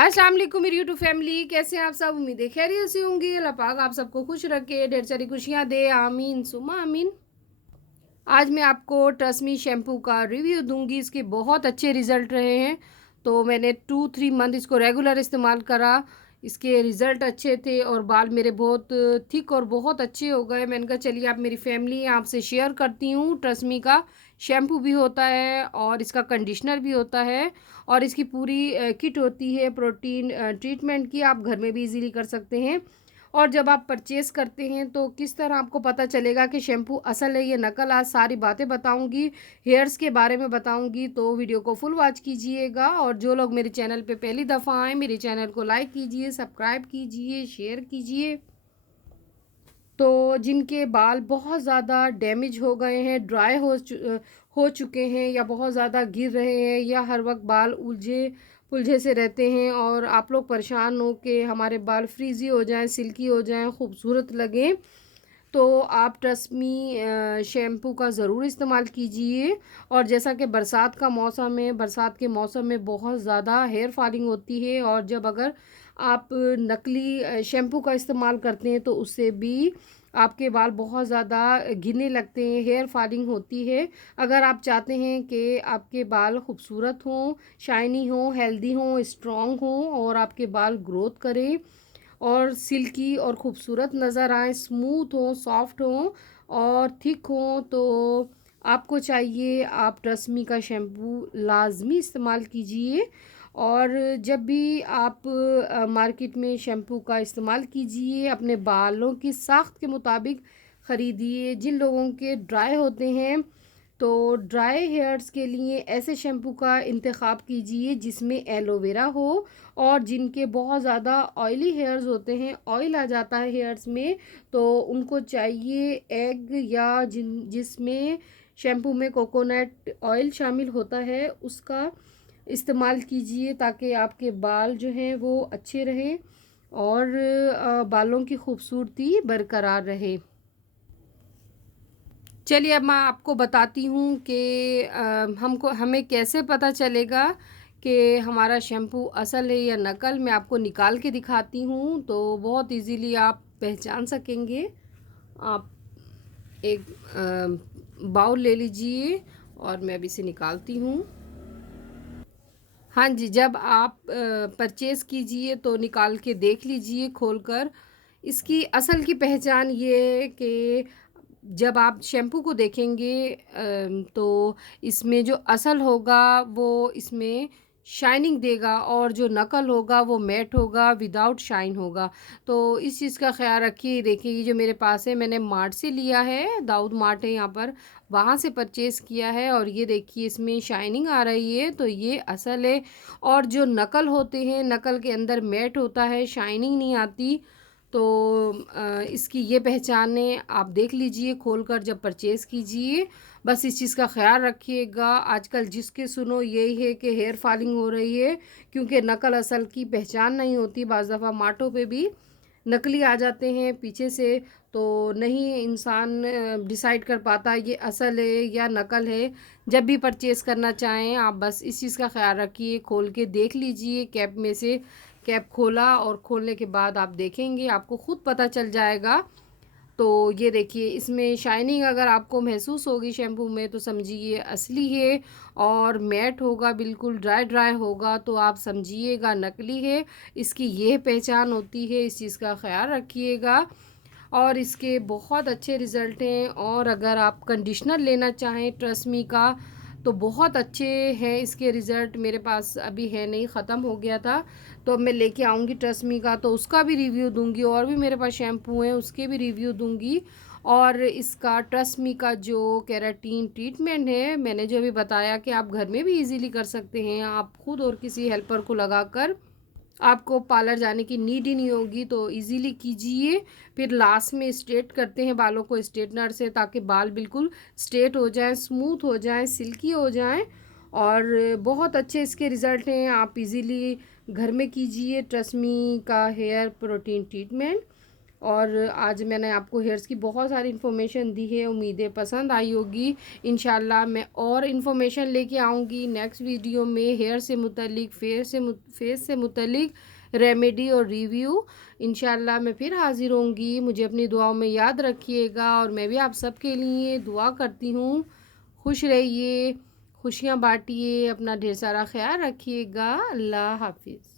अस्सलाम वालेकुम मेरी यूट्यूब फैमिली, कैसे हैं आप सब। उम्मीद है खैरियत से होंगी। अल्लाह पाक आप सबको खुश रखे, ढेर सारी खुशियाँ दे, आमीन सुम्मा आमीन। आज मैं आपको ट्रस्मी शैम्पू का रिव्यू दूंगी। इसके बहुत अच्छे रिज़ल्ट रहे हैं, तो मैंने 2-3 मंथ इसको रेगुलर इस्तेमाल करा। इसके रिज़ल्ट अच्छे थे और बाल मेरे बहुत थिक और बहुत अच्छे हो गए। मैंने कहा चलिए आप मेरी फैमिली हैं, आपसे शेयर करती हूँ। ट्रस्मी का शैम्पू भी होता है और इसका कंडीशनर भी होता है और इसकी पूरी किट होती है प्रोटीन ट्रीटमेंट की। आप घर में भी इजीली कर सकते हैं। और जब आप परचेज़ करते हैं तो किस तरह आपको पता चलेगा कि शैम्पू असल है या नकल, आज सारी बातें बताऊंगी। हेयर्स के बारे में बताऊंगी, तो वीडियो को फुल वॉच कीजिएगा। और जो लोग मेरे चैनल पे पहली दफ़ा आए, मेरे चैनल को लाइक कीजिए, सब्सक्राइब कीजिए, शेयर कीजिए। तो जिनके बाल बहुत ज़्यादा डैमेज हो गए हैं, ड्राई हो चुके हैं, या बहुत ज़्यादा गिर रहे हैं, या हर वक्त बाल उलझे पुलझे से रहते हैं और आप लोग परेशान हो कि हमारे बाल फ्रीज़ी हो जाएं, सिल्की हो जाएं, खूबसूरत लगें, तो आप ट्रस्मी शैम्पू का ज़रूर इस्तेमाल कीजिए। और जैसा कि बरसात का मौसम है, बरसात के मौसम में बहुत ज़्यादा हेयर फॉलिंग होती है, और जब अगर आप नकली शैम्पू का इस्तेमाल करते हैं तो उससे भी आपके बाल बहुत ज़्यादा गिरने लगते हैं, हेयर फॉलिंग होती है। अगर आप चाहते हैं कि आपके बाल खूबसूरत हों, शाइनी हों, हेल्दी हों, स्ट्रॉन्ग हों और आपके बाल ग्रोथ करें और सिल्की और ख़ूबसूरत नज़र आए, स्मूथ हो, सॉफ्ट हो और थिक हो, तो आपको चाहिए आप ट्रस्मी का शैम्पू लाजमी इस्तेमाल कीजिए। और जब भी आप मार्केट में शैम्पू का इस्तेमाल कीजिए, अपने बालों की साख्त के मुताबिक ख़रीदिए। जिन लोगों के ड्राई होते हैं तो ड्राई हेयर्स के लिए ऐसे शैम्पू का इंतखाब कीजिए जिसमें एलोवेरा हो। और जिनके बहुत ज़्यादा ऑयली हेयर्स होते हैं, ऑयल आ जाता है हेयर्स में, तो उनको चाहिए एग, या जिसमें शैम्पू में कोकोनट ऑयल शामिल होता है, उसका इस्तेमाल कीजिए ताकि आपके बाल जो हैं वो अच्छे रहें और बालों की खूबसूरती बरकरार रहे। चलिए अब मैं आपको बताती हूँ कि हमें कैसे पता चलेगा कि हमारा शैम्पू असल है या नकल। मैं आपको निकाल के दिखाती हूँ तो बहुत इजीली आप पहचान सकेंगे। आप एक बाउल ले लीजिए और मैं अभी इसे निकालती हूँ। हाँ जी, जब आप परचेज़ कीजिए तो निकाल के देख लीजिए खोल कर। इसकी असल की पहचान ये है कि जब आप शैम्पू को देखेंगे तो इसमें जो असल होगा वो इसमें शाइनिंग देगा और जो नकल होगा वो मैट होगा, विदाउट शाइन होगा। तो इस चीज़ का ख़्याल रखिए। देखिए ये जो मेरे पास है, मैंने मार्ट से लिया है, दाऊद मार्ट है यहाँ पर, वहाँ से परचेज़ किया है। और ये देखिए इसमें शाइनिंग आ रही है, तो ये असल है। और जो नकल होते हैं, नकल के अंदर मैट होता है, शाइनिंग नहीं आती। तो इसकी ये पहचानें आप देख लीजिए खोल कर जब परचेज़ कीजिए। बस इस चीज़ का ख़्याल रखिएगा। आजकल जिसके सुनो यही है कि हेयर फॉलिंग हो रही है, क्योंकि नकल असल की पहचान नहीं होती। बाज़ दफ़ा मार्टों पे भी नकली आ जाते हैं पीछे से, तो नहीं इंसान डिसाइड कर पाता ये असल है या नकल है। जब भी परचेज़ करना चाहें आप बस इस चीज़ का ख़्याल रखिए, खोल के देख लीजिए। कैप में से कैप खोला और खोलने के बाद आप देखेंगे, आपको ख़ुद पता चल जाएगा। तो ये देखिए इसमें शाइनिंग अगर आपको महसूस होगी शैम्पू में तो समझिए असली है, और मैट होगा, बिल्कुल ड्राई ड्राई होगा तो आप समझिएगा नकली है। इसकी ये पहचान होती है, इस चीज़ का ख़्याल रखिएगा। और इसके बहुत अच्छे रिज़ल्ट हैं। और अगर आप कंडीशनर लेना चाहें ट्रस्मी का तो बहुत अच्छे हैं इसके रिज़ल्ट। मेरे पास अभी है नहीं, ख़त्म हो गया था, तो अब मैं लेके आऊँगी ट्रस्मी का, तो उसका भी रिव्यू दूँगी। और भी मेरे पास शैम्पू हैं उसके भी रिव्यू दूँगी। और इसका ट्रस्मी का जो केराटिन ट्रीटमेंट है, मैंने जो अभी बताया कि आप घर में भी इजीली कर सकते हैं, आप खुद और किसी हेल्पर को लगाकर, आपको पार्लर जाने की नीड ही नहीं होगी, तो इजीली कीजिए। फिर लास्ट में स्ट्रेट करते हैं बालों को स्ट्रेटनर से, ताकि बाल बिल्कुल स्ट्रेट हो जाएं, स्मूथ हो जाएं, सिल्की हो जाएं। और बहुत अच्छे इसके रिज़ल्ट हैं, आप इजीली घर में कीजिए ट्रस्मी का हेयर प्रोटीन ट्रीटमेंट। और आज मैंने आपको हेयर्स की बहुत सारी इन्फॉर्मेशन दी है, उम्मीदें पसंद आई होगी। इंशाल्लाह मैं और इन्फॉर्मेशन लेके आऊँगी नेक्स्ट वीडियो में हेयर से मुतल्लिक, फेस से मुतल्लिक रेमेडी और रिव्यू। इंशाल्लाह मैं फिर हाज़िर होंगी। मुझे अपनी दुआओं में याद रखिएगा और मैं भी आप सबके लिए दुआ करती हूँ। खुश रहिए, खुशियाँ बांटिए, अपना ढेर सारा ख्याल रखिएगा। अल्लाह हाफिज़।